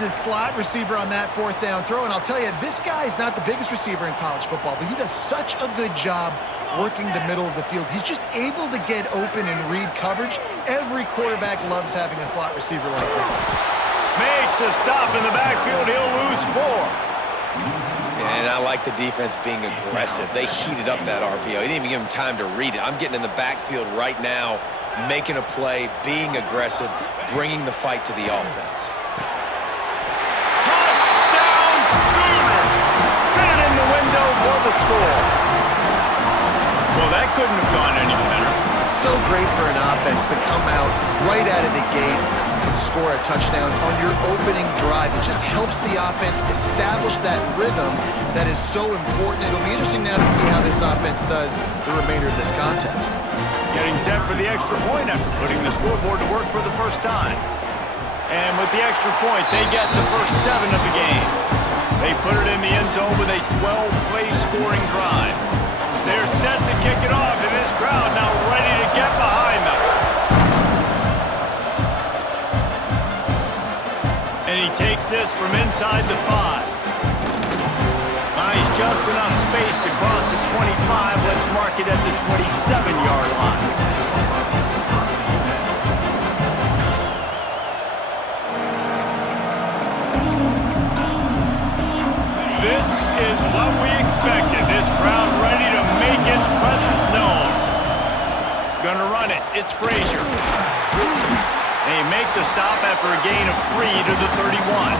finds his slot receiver on that fourth down throw, and I'll tell you, this guy is not the biggest receiver in college football, but he does such a good job working the middle of the field. He's just able to get open and read coverage. Every quarterback loves having a slot receiver like that. Makes a stop in the backfield. He'll lose 4. And I like the defense being aggressive. They heated up that RPO. He didn't even give him time to read it. I'm getting in the backfield right now, making a play, being aggressive, bringing the fight to the offense. Touchdown Sooners! Fit it in the window for the score. Well, that couldn't have gone any better. It's so great for an offense to come out right out of the gate and score a touchdown on your opening drive. It just helps the offense establish that rhythm that is so important. It'll be interesting now to see how this offense does the remainder of this contest. Getting set for the extra point after putting the scoreboard to work for the first time. And with the extra point, they get the first 7 of the game. They put it in the end zone with a 12-play scoring drive. They're set to kick it off, and this crowd now ready to get behind them. And he takes this from inside the 5. Finds just enough space to cross the 25. Let's mark it at the 27-yard line. This is what we expected. This crowd ready to make its presence known. Gonna run it. It's Frazier. They make the stop after a gain of 3 to the 31.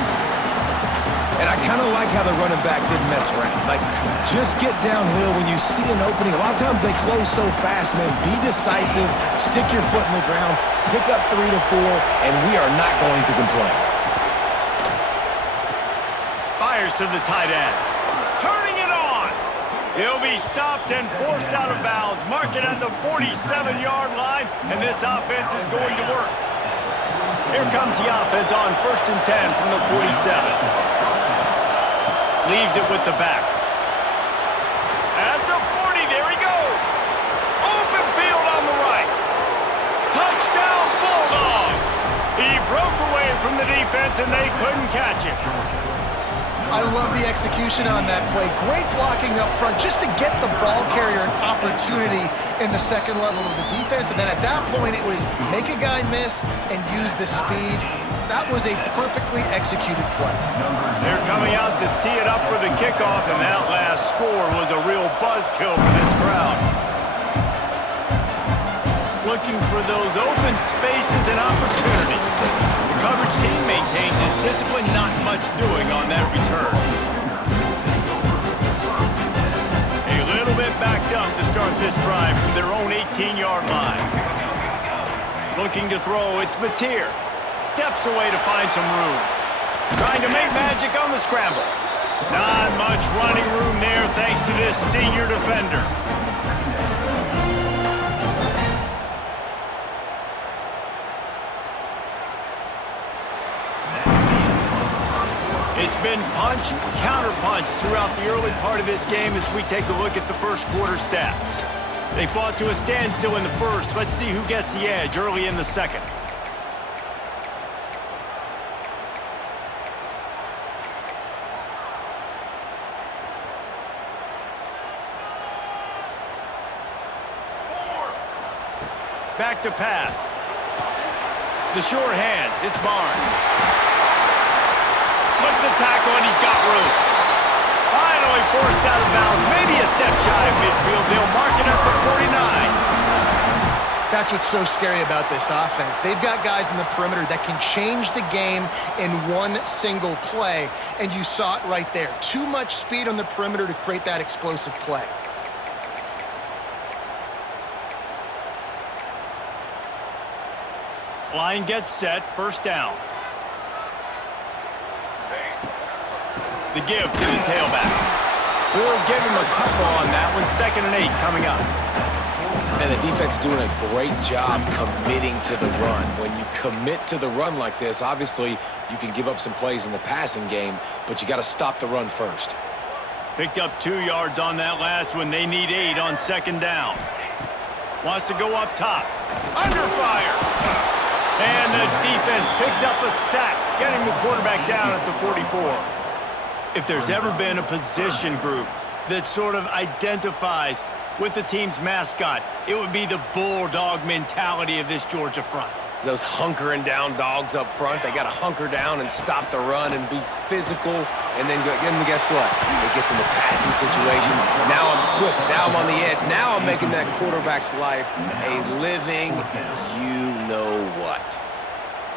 And I kind of like how the running back didn't mess around. Like, just get downhill when you see an opening. A lot of times they close so fast, man. Be decisive, stick your foot in the ground, pick up 3 to 4, and we are not going to complain. Fires to the tight end. Turning it on. He'll be stopped and forced out of bounds. Mark it at the 47-yard line, and this offense is going to work. Here comes the offense on 1st and 10 from the 47. Leaves it with the back. At the 40, there he goes. Open field on the right. Touchdown, Bulldogs. He broke away from the defense, and they couldn't catch him. I love the execution on that play. Great blocking up front just to get the ball carrier an opportunity in the second level of the defense. And then at that point, it was make a guy miss and use the speed. That was a perfectly executed play. They're coming out to tee it up for the kickoff, and that last score was a real buzzkill for this crowd. Looking for those open spaces and opportunity. The coverage team maintained his discipline, not much doing on that return. A little bit backed up to start this drive from their own 18-yard line. Looking to throw, it's Mateer. Steps away to find some room. Trying to make magic on the scramble. Not much running room there thanks to this senior defender. It's been punch, counter-punch throughout the early part of this game as we take a look at the first quarter stats. They fought to a standstill in the first. Let's see who gets the edge early in the second. Back to pass. The short hands. It's Barnes. Slips a tackle, and he's got room. Finally forced out of bounds. Maybe a step shy of midfield. They'll mark it at the 49. That's what's so scary about this offense. They've got guys in the perimeter that can change the game in one single play, and you saw it right there. Too much speed on the perimeter to create that explosive play. Line gets set, first down. The give to the tailback. We'll give him a couple on that one. 2nd and 8 coming up. And the defense doing a great job committing to the run. When you commit to the run like this, obviously you can give up some plays in the passing game, but you got to stop the run first. Picked up 2 yards on that last one. They need 8 on 2nd down. Wants to go up top. Under fire. And the defense picks up a sack. getting the quarterback down at the 44. If there's ever been a position group that sort of identifies with the team's mascot, it would be the bulldog mentality of this Georgia front. Those hunkering down dogs up front, they got to hunker down and stop the run and be physical, and then guess what? It gets into passing situations. Now I'm quick. Now I'm on the edge. Now I'm making that quarterback's life a living you-know-what.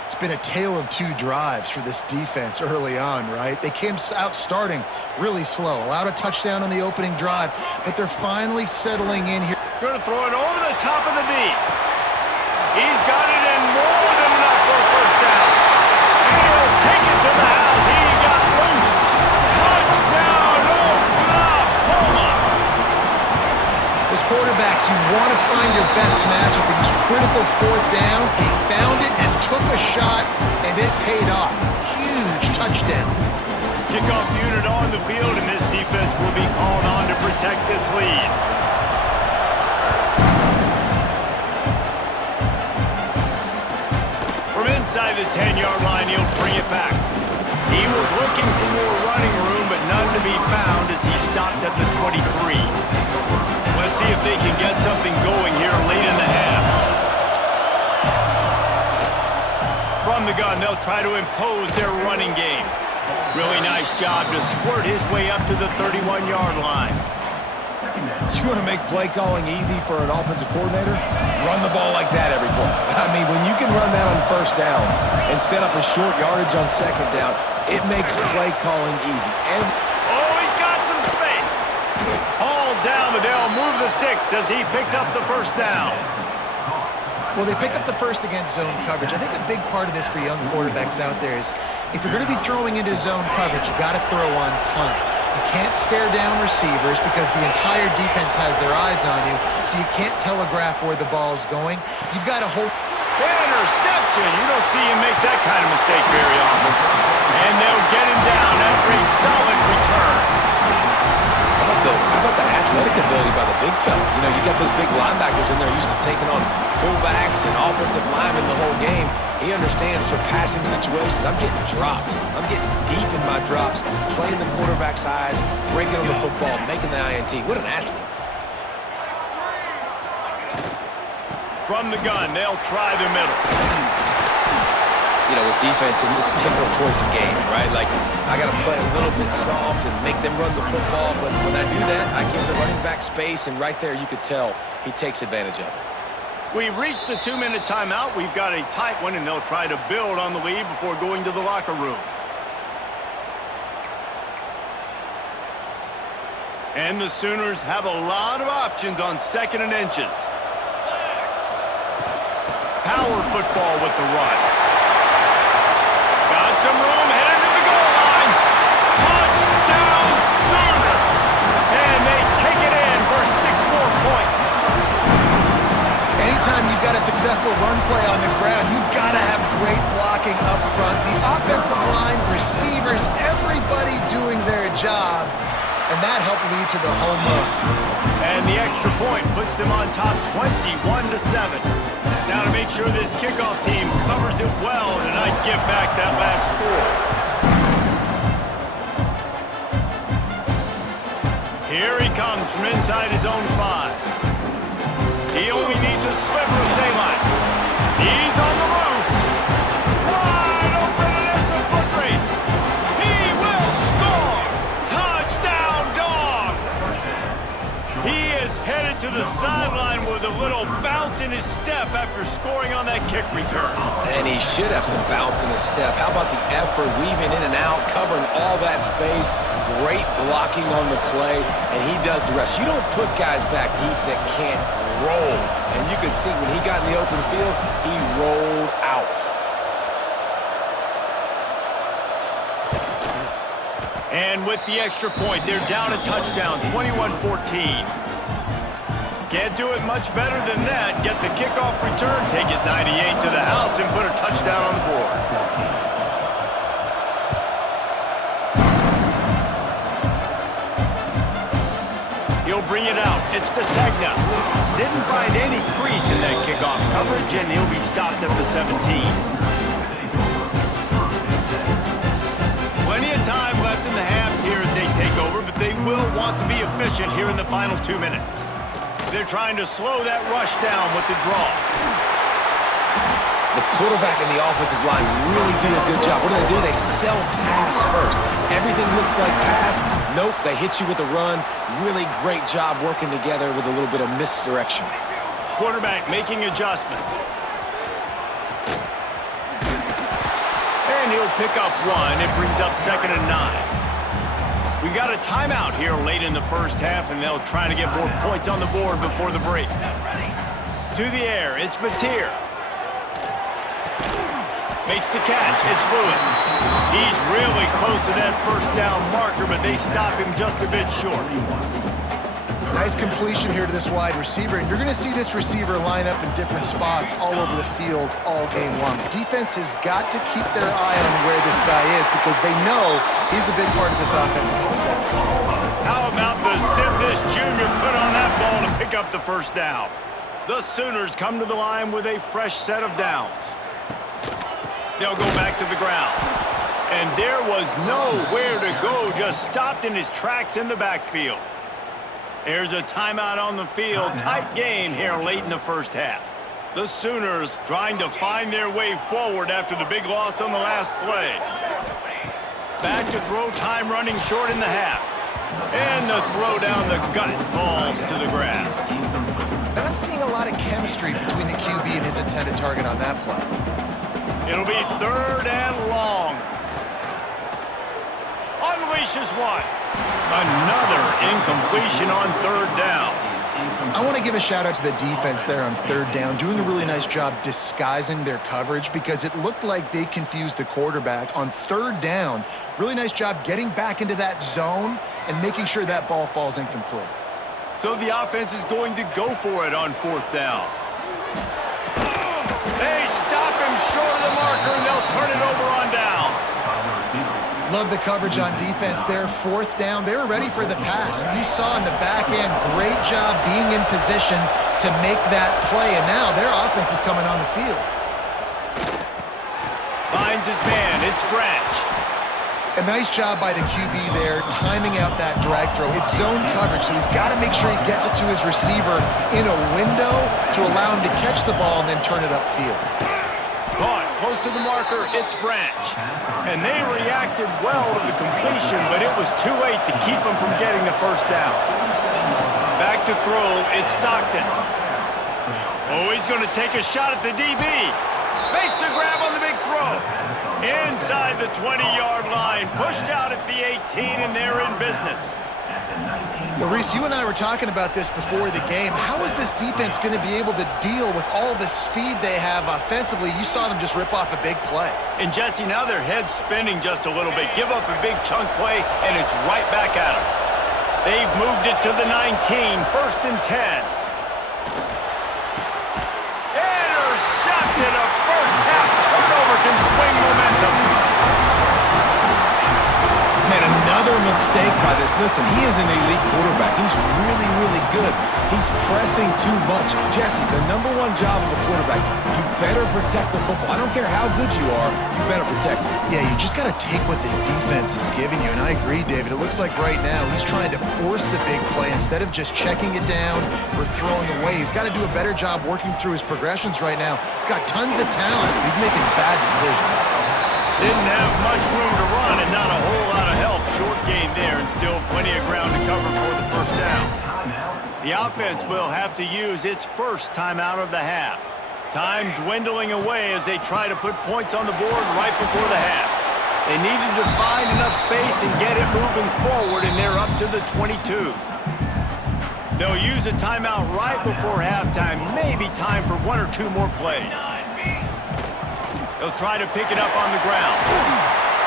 It's been a tale of two drives for this defense early on, right? They came out starting really slow, allowed a touchdown on the opening drive, but they're finally settling in here. Going to throw it over the top of the deep. He's got it in more than enough for a first down. And he'll take it to the house. He got loose. Touchdown, Oklahoma. As quarterbacks, you want to find your best matchup in these critical fourth downs. They found it and took a shot, and it paid off. Huge touchdown. Kickoff unit on the field, and this defense will be called on to protect this lead. From inside the 10-yard line, he'll bring it back. He was looking for more running room, but none to be found as he stopped at the 23. Let's see if they can get something going here late in the half. From the gun, they'll try to impose their running game. Really nice job to squirt his way up to the 31-yard line. You want to make play calling easy for an offensive coordinator? Run the ball like that every play. I mean, when you can run that on first down and set up a short yardage on second down, it makes play calling easy. Oh, he's got some space. Hauled down, but they'll move the sticks as he picks up the first down. Well, they pick up the first against zone coverage. I think a big part of this for young quarterbacks out there is if you're going to be throwing into zone coverage, you got to throw on time. You can't stare down receivers because the entire defense has their eyes on you, so you can't telegraph where the ball's going. You've got to hold. Interception. You don't see him make that kind of mistake very often. And they'll get him down after a solid return. How about the athletic ability by the big fella? You know, you got those big linebackers in there used to taking on fullbacks and offensive linemen the whole game. He understands for passing situations. I'm getting drops. I'm getting deep in my drops, playing the quarterback's eyes, breaking on the football, making the INT. What an athlete. From the gun, they'll try the middle. You know, with defense, it's this pick or poison game, right? Like, I got to play a little bit soft and make them run the football, but when I do that, I give the running back space, and right there you could tell he takes advantage of it. We've reached the 2-minute timeout. We've got a tight one, and they'll try to build on the lead before going to the locker room. And the Sooners have a lot of options on 2nd and inches. Power football with the run. Got some room, headed to the goal line. Touchdown Sooners! And they take it in for 6 more points. Anytime you've got a successful run play on the ground, you've got to have great blocking up front. The offensive line, receivers, everybody doing their job. And that helped lead to the home run. And the extra point puts them on top 21-7. Now to make sure this kickoff team covers it well and not give back that last score. Here he comes from inside his own 5. He only needs a sliver of daylight. He's on the loose. Wide open and it's a foot race. He will score. Touchdown Dogs. He is headed to the sideline with a little bounce in his step after scoring on that kick return. And he should have some bounce in his step. How about the effort, weaving in and out, covering all that space, great blocking on the play, and he does the rest. You don't put guys back deep that can't roll. And you could see when he got in the open field, he rolled out. And with the extra point, they're down a touchdown, 21-14. Can't do it much better than that. Get the kickoff return, take it 98 to the house, and put a touchdown on the board. He'll bring it out. It's Sategna. Didn't find any crease in that kickoff coverage, and he'll be stopped at the 17. left in the half here as they take over, but they will want to be efficient here in the final 2 minutes. They're trying to slow that rush down with the draw. The quarterback and the offensive line really do a good job. What do? They sell pass first. Everything looks like pass. Nope, they hit you with a run. Really great job working together with a little bit of misdirection. Quarterback making adjustments. And he'll pick up one. It brings up 2nd and 9. We got a timeout here late in the first half, and they'll try to get more points on the board before the break. To the air, it's Mateer. Makes the catch. It's Lewis. He's really close to that first down marker, but they stop him just a bit short. Nice completion here to this wide receiver, and you're going to see this receiver line up in different spots all over the field all game long. Defense has got to keep their eye on where this guy is because they know he's a big part of this offense's success. How about the zip this junior put on that ball to pick up the first down? The Sooners come to the line with a fresh set of downs. They'll go back to the ground. And there was nowhere to go, just stopped in his tracks in the backfield. There's a timeout on the field. Tight game here late in the first half. The Sooners trying to find their way forward after the big loss on the last play. Back to throw, time running short in the half. And the throw down the gut falls to the grass. Not seeing a lot of chemistry between the QB and his intended target on that play. It'll be 3rd and long. Unleashes one. Another incompletion on 3rd down. I want to give a shout out to the defense there on 3rd down, doing a really nice job disguising their coverage because it looked like they confused the quarterback on 3rd down. Really nice job getting back into that zone and making sure that ball falls incomplete. So the offense is going to go for it on 4th down. They stop him short of the marker, and they'll turn it over on downs. Love the coverage on defense there. 4th down, they were ready for the pass. You saw in the back end, great job being in position to make that play, and now their offense is coming on the field. Finds his man, it's Branch. A nice job by the QB there, timing out that drag throw. It's zone coverage, so he's got to make sure he gets it to his receiver in a window to allow him to catch the ball and then turn it upfield. Caught close to the marker, it's Branch. And they reacted well to the completion, but it was too late to keep him from getting the first down. Back to throw, it's Stockton. Oh, he's going to take a shot at the DB. Makes the grab on the big throw. Inside the 20-yard line, pushed out at the 18, and they're in business. Well, Reese, you and I were talking about this before the game. How is this defense going to be able to deal with all the speed they have offensively? You saw them just rip off a big play. And, Jesse, now their head's spinning just a little bit. Give up a big chunk play, and it's right back at them. They've moved it to the 19, 1st and 10. Intercepted. A first-half turnover can swing momentum. Man, another mistake by this. Listen, he is an elite quarterback. He's really, really good. He's pressing too much. Jesse, the #1 job of a quarterback, you better protect the football. I don't care how good you are, you better protect it. Yeah, you just got to take what the defense is giving you, and I agree, David. It looks like right now he's trying to force the big play instead of just checking it down or throwing away. He's got to do a better job working through his progressions right now. He's got tons of talent, but he's making bad decisions. Didn't have much room to run and not a whole lot of help. Short gain there and still plenty of ground to cover for the first down. The offense will have to use its first timeout of the half. Time dwindling away as they try to put points on the board right before the half. They needed to find enough space and get it moving forward, and they're up to the 22. They'll use a timeout right before halftime. Maybe time for 1 or 2 more plays. They'll try to pick it up on the ground.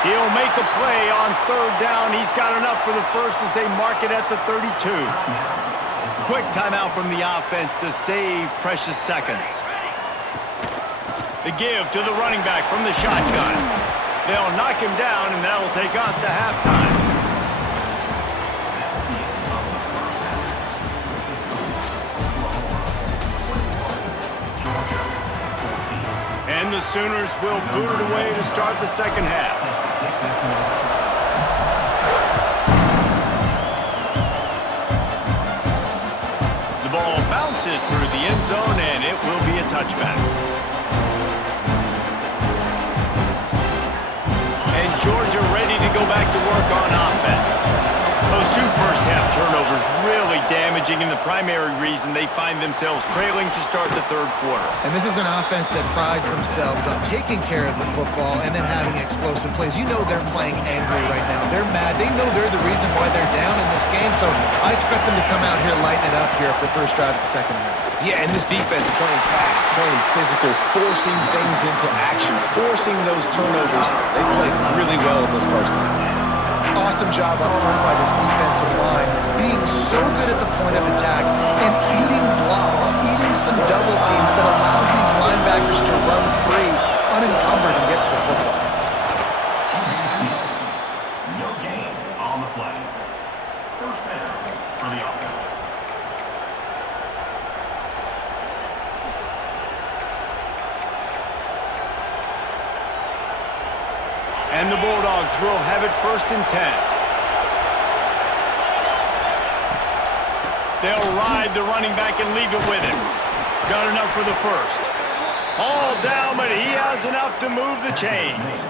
He'll make a play on 3rd down. He's got enough for the first as they mark it at the 32. Quick timeout from the offense to save precious seconds. The give to the running back from the shotgun. They'll knock him down, and that'll take us to halftime. And the Sooners will boot it away to start the second half. bounces through the end zone, and it will be a touchback. And Georgia ready to go back to work on offense. Those two first-half turnovers really damaging, and the primary reason they find themselves trailing to start the third quarter. And this is an offense that prides themselves on taking care of the football and then having explosive plays. You know they're playing angry right now. They're mad. They know they're the reason why they're down in this game, so I expect them to come out here, lighten it up here for the first drive of the second half. Yeah, and this defense playing fast, playing physical, forcing things into action, forcing those turnovers. They played really well in this first half. Awesome job up front by this defensive line, being so good at the point of attack and eating blocks, eating some double teams that allows these linebackers to run free, unencumbered, and get to the football. No gain on the play. First down for the offense. And the Bulldogs will have it 1st and 10. They'll ride the running back and leave it with him. Got enough for the first. All down, but he has enough to move the chains.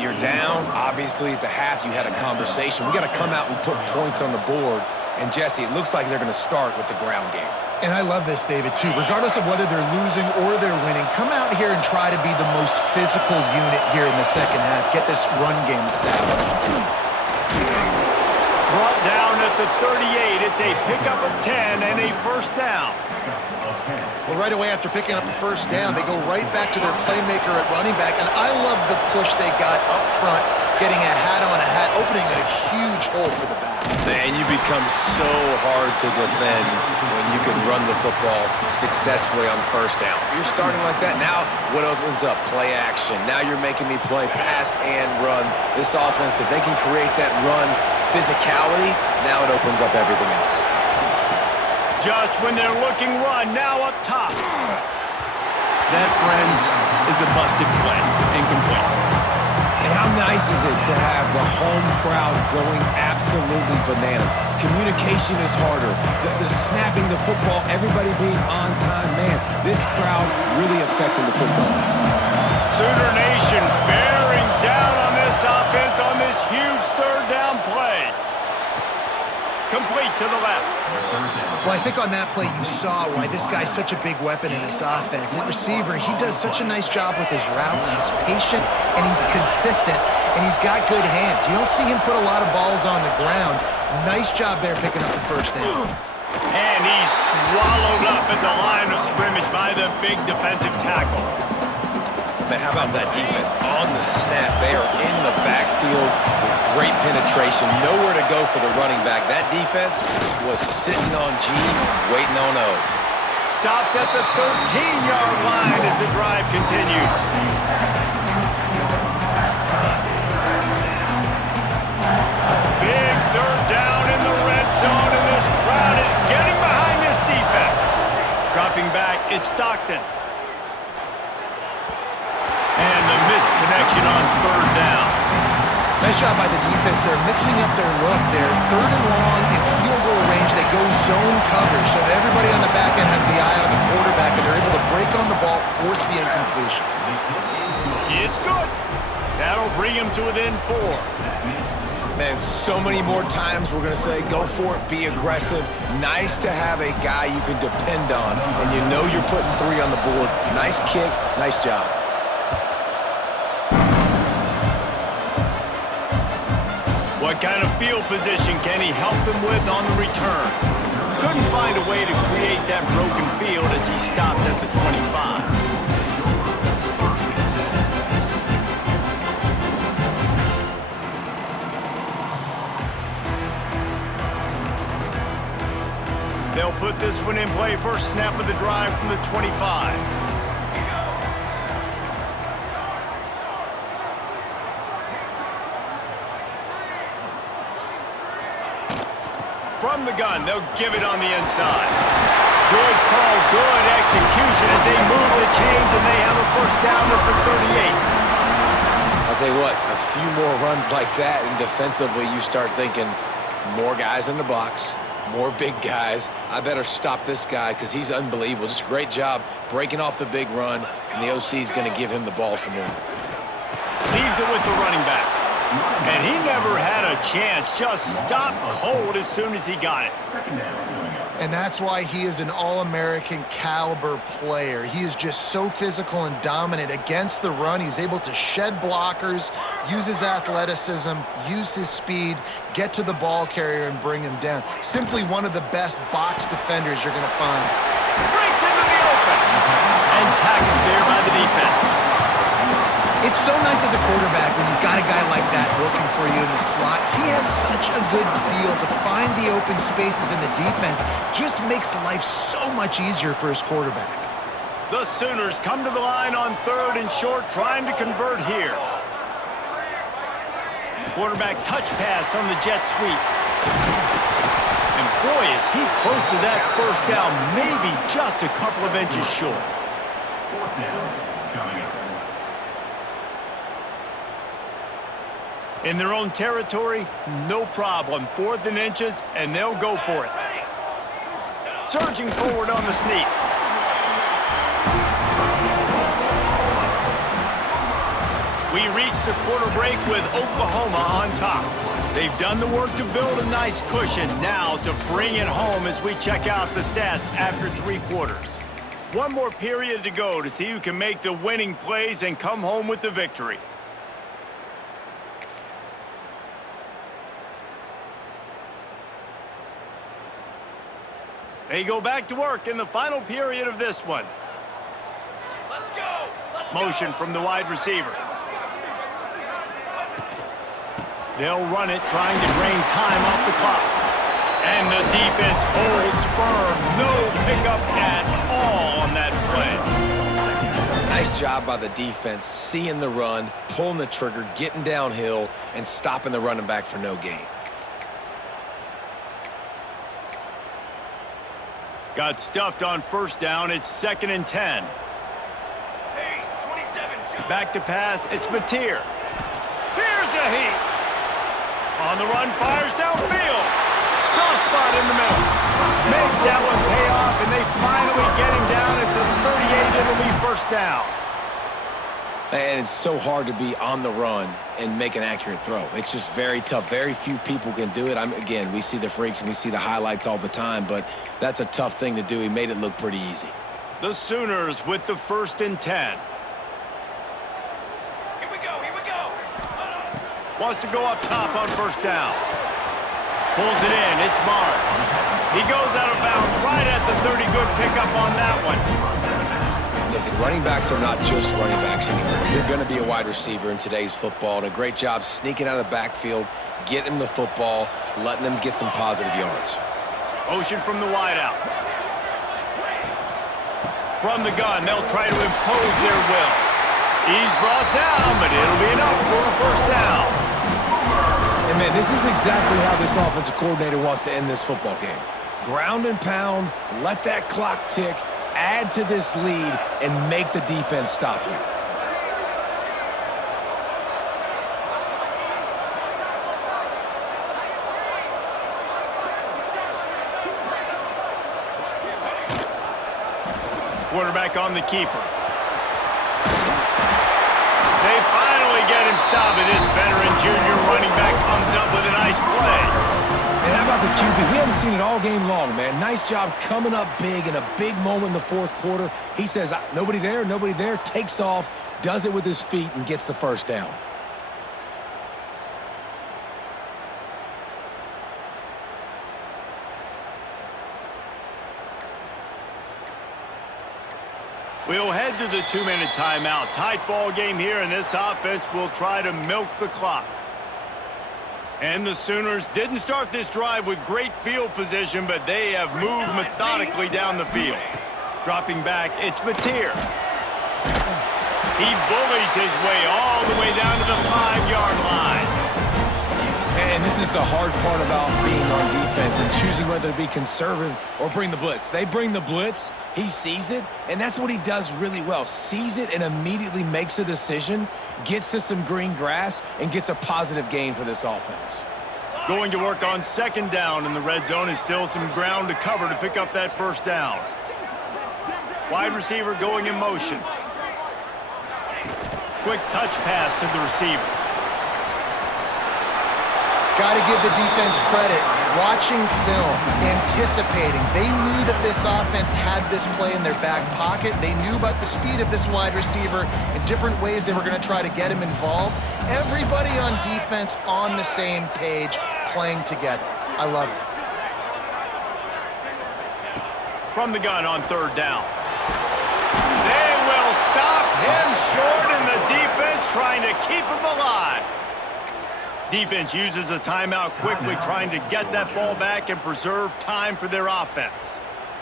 You're down. Obviously, at the half, you had a conversation. We got to come out and put points on the board. And, Jesse, it looks like they're going to start with the ground game. And I love this, David, too. Regardless of whether they're losing or they're winning, come out here and try to be the most physical unit here in the second half. Get this run game established. Brought down at the 38. It's a pickup of 10 and a first down. Well, right away after picking up a first down, they go right back to their playmaker at running back. And I love the push they got up front, getting a hat on a hat, opening a huge hole for the back. And you become so hard to defend when you can run the football successfully on first down. You're starting like that. Now what opens up? Play action. Now you're making me play pass and run. This offense, if they can create that run physicality, now it opens up everything else. Just when they're looking run, now up top. That, friends, is a busted play. Incomplete. And how nice is it to have the home crowd going absolutely bananas? Communication is harder. The snapping the football, everybody being on time. Man, this crowd really affecting the football. Sooner Nation bearing down on this offense on this huge third down play. Complete to the left. Well, I think on that play you saw why this guy's such a big weapon in this offense. At receiver, he does such a nice job with his routes. He's patient, and he's consistent, and he's got good hands. You don't see him put a lot of balls on the ground. Nice job there picking up the first down. And he's swallowed up at the line of scrimmage by the big defensive tackle. Man, how about that defense on the snap? They are in the backfield with great penetration. Nowhere to go for the running back. That defense was sitting on G, waiting on O. Stopped at the 13-yard line as the drive continues. Big third down in the red zone, and this crowd is getting behind this defense. Dropping back, it's Stockton. And the misconnection on third down. Nice job by the defense. They're mixing up their look. They're third and long in field goal range. They go zone coverage, so everybody on the back end has the eye on the quarterback, and they're able to break on the ball, force the incompletion. It's good. That'll bring him to within 4. Man, so many more times we're going to say, go for it, be aggressive. Nice to have a guy you can depend on, and you know you're putting 3 on the board. Nice kick, nice job. What kind of field position can he help them with on the return? Couldn't find a way to create that broken field as he stopped at the 25. They'll put this one in play. First snap of the drive from the 25. From the gun, they'll give it on the inside. Good call, good execution as they move the chains, and they have a first downer for 38. I'll tell you what, a few more runs like that, and defensively you start thinking more guys in the box, More big guys. I better stop this guy because he's unbelievable. Just a great job breaking off the big run, and the OC is going to give him the ball some more. Leaves it with the running back. And he never had a chance. Just stopped cold as soon as he got it. And that's why he is an All-American caliber player. He is just so physical and dominant against the run. He's able to shed blockers, use his athleticism, use his speed, get to the ball carrier and bring him down. Simply one of the best box defenders you're going to find. Breaks into the open. And tackled there by the defense. It's so nice as a quarterback when you've got a guy like that working for you in the slot. He has such a good feel to find the open spaces in the defense. Just makes life so much easier for his quarterback. The Sooners come to the line on 3rd and short, trying to convert here. Quarterback touch pass on the jet sweep. And boy, is he close to that first down, maybe just a couple of inches short. 4th down coming up. In their own territory, no problem. 4th and inches, and they'll go for it. Surging forward on the sneak. We reach the quarter break with Oklahoma on top. They've done the work to build a nice cushion. Now to bring it home as we check out the stats after 3 quarters. One more period to go to see who can make the winning plays and come home with the victory. They go back to work in the final period of this one. Let's go! Motion from the wide receiver. They'll run it, trying to drain time off the clock. And the defense holds firm. No pickup at all on that play. Nice job by the defense, seeing the run, pulling the trigger, getting downhill, and stopping the running back for no gain. Got stuffed on 1st down. It's 2nd and 10. Back to pass. It's Mateer. Here's a heat. On the run, fires downfield. Soft spot in the middle. Makes that one pay off, and they finally get him down at the 38. It'll be 1st down. And it's so hard to be on the run and make an accurate throw. It's just very tough. Very few people can do it. Again, we see the freaks and we see the highlights all the time, but that's a tough thing to do. He made it look pretty easy. The Sooners with the 1st and 10. Here we go. Wants to go up top on 1st down. Pulls it in. It's Marks. He goes out of bounds right at the 30. Good pickup on that one. Listen, running backs are not just running backs anymore. You're going to be a wide receiver in today's football, and a great job sneaking out of the backfield, getting the football, letting them get some positive yards. Motion from the wideout. From the gun, they'll try to impose their will. He's brought down, but it'll be enough for a 1st down. And man, this is exactly how this offensive coordinator wants to end this football game. Ground and pound, let that clock tick, add to this lead, and make the defense stop you. Quarterback on the keeper. They finally get him stopped, and this veteran junior running back comes up with a nice play. And how about the QB? We haven't seen it all game long, man. Nice job coming up big in a big moment in the 4th quarter. He says, nobody there, takes off, does it with his feet, and gets the 1st down. We'll head to the 2-minute timeout. Tight ball game here, and this offense will try to milk the clock. And the Sooners didn't start this drive with great field position, but they have moved methodically down the field. Dropping back, it's Mateer. He bullies his way all the way down to the 5-yard line. And this is the hard part about being on defense and choosing whether to be conservative or bring the blitz. They bring the blitz, he sees it, and that's what he does really well. Sees it and immediately makes a decision, gets to some green grass, and gets a positive gain for this offense. Going to work on second down in the red zone, and still some ground to cover to pick up that first down. Wide receiver going in motion. Quick touch pass to the receiver. Got to give the defense credit. Watching film, anticipating. They knew that this offense had this play in their back pocket. They knew about the speed of this wide receiver and different ways they were going to try to get him involved. Everybody on defense on the same page, playing together. I love it. From the gun on third down. They will stop him short, and the defense trying to keep him alive. Defense uses a timeout quickly, trying to get that ball back and preserve time for their offense.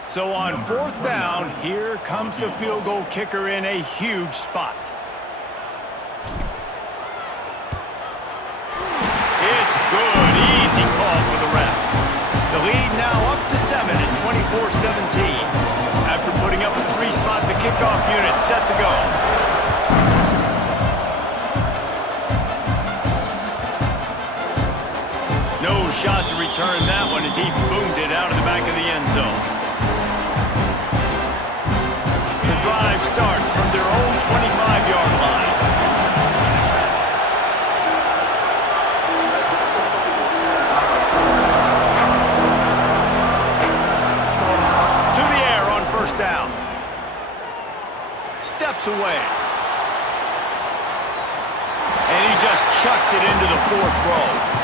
So on fourth down, here comes the field goal kicker in a huge spot. It's good. Easy call for the ref. The lead now up to 7 at 24-17. After putting up a 3-spot, the kickoff unit set to go. No shot to return that one as he boomed it out of the back of the end zone. The drive starts from their own 25-yard line. To the air on first down. Steps away. And he just chucks it into the fourth row.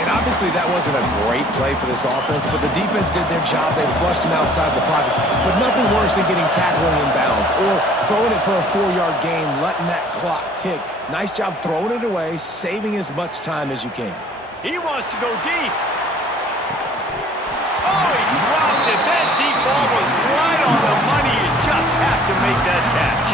And obviously that wasn't a great play for this offense, but the defense did their job. They flushed him outside the pocket. But nothing worse than getting tackled in bounds or throwing it for a 4-yard gain, letting that clock tick. Nice job throwing it away, saving as much time as you can. He wants to go deep. Oh, he dropped it. That deep ball was right on the money. You just have to make that catch.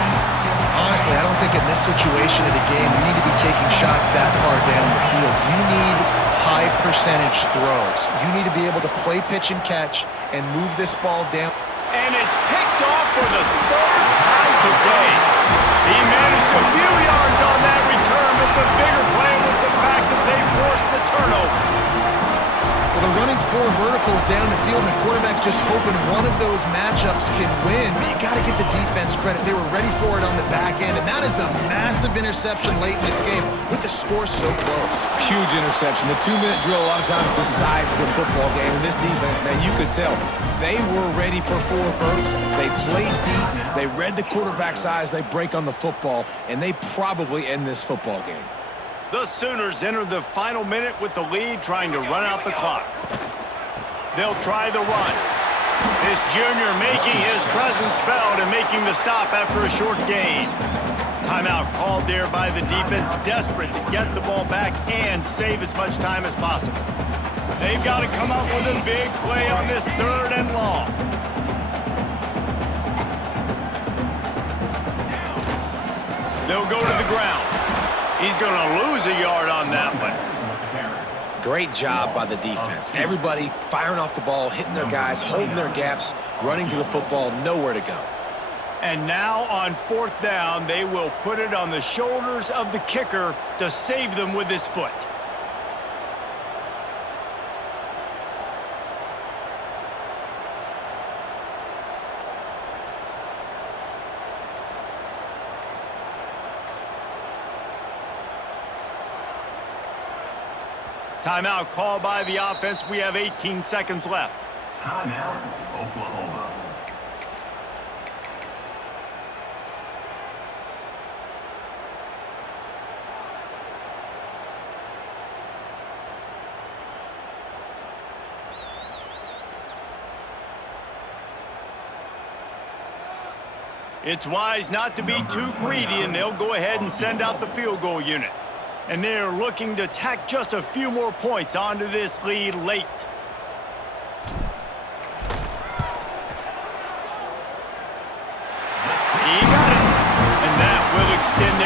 Honestly, I don't think in this situation of the game you need to be taking shots that far down the field. You need high percentage throws. You need to be able to play pitch and catch and move this ball down. And it's picked off for the third time today. He managed a few yards on that return, but the bigger play was the fact that they forced the turnover. Well, they're running 4 verticals down the field, and the quarterback's just hoping one of those matchups can win. But you got to give the defense credit. They were ready for it on the back end, and that is a massive interception late in this game with the score so close. Huge interception. The 2-minute drill a lot of times decides the football game. And this defense, man, you could tell they were ready for 4 verts. They played deep. They read the quarterback's eyes. They break on the football, and they probably end this football game. The Sooners enter the final minute with the lead, trying to run out the clock. They'll try the run. This junior making his presence felt and making the stop after a short gain. Timeout called there by the defense, desperate to get the ball back and save as much time as possible. They've got to come up with a big play on this 3rd and long. They'll go to the ground. He's going to lose a yard on that one. Great job by the defense. Everybody firing off the ball, hitting their guys, holding their gaps, running to the football, nowhere to go. And now on 4th down, they will put it on the shoulders of the kicker to save them with his foot. Timeout called by the offense. We have 18 seconds left. Timeout, Oklahoma. It's wise not to be too greedy, and they'll go ahead and send out the field goal unit. And they're looking to tack just a few more points onto this lead late. He got it. And that will extend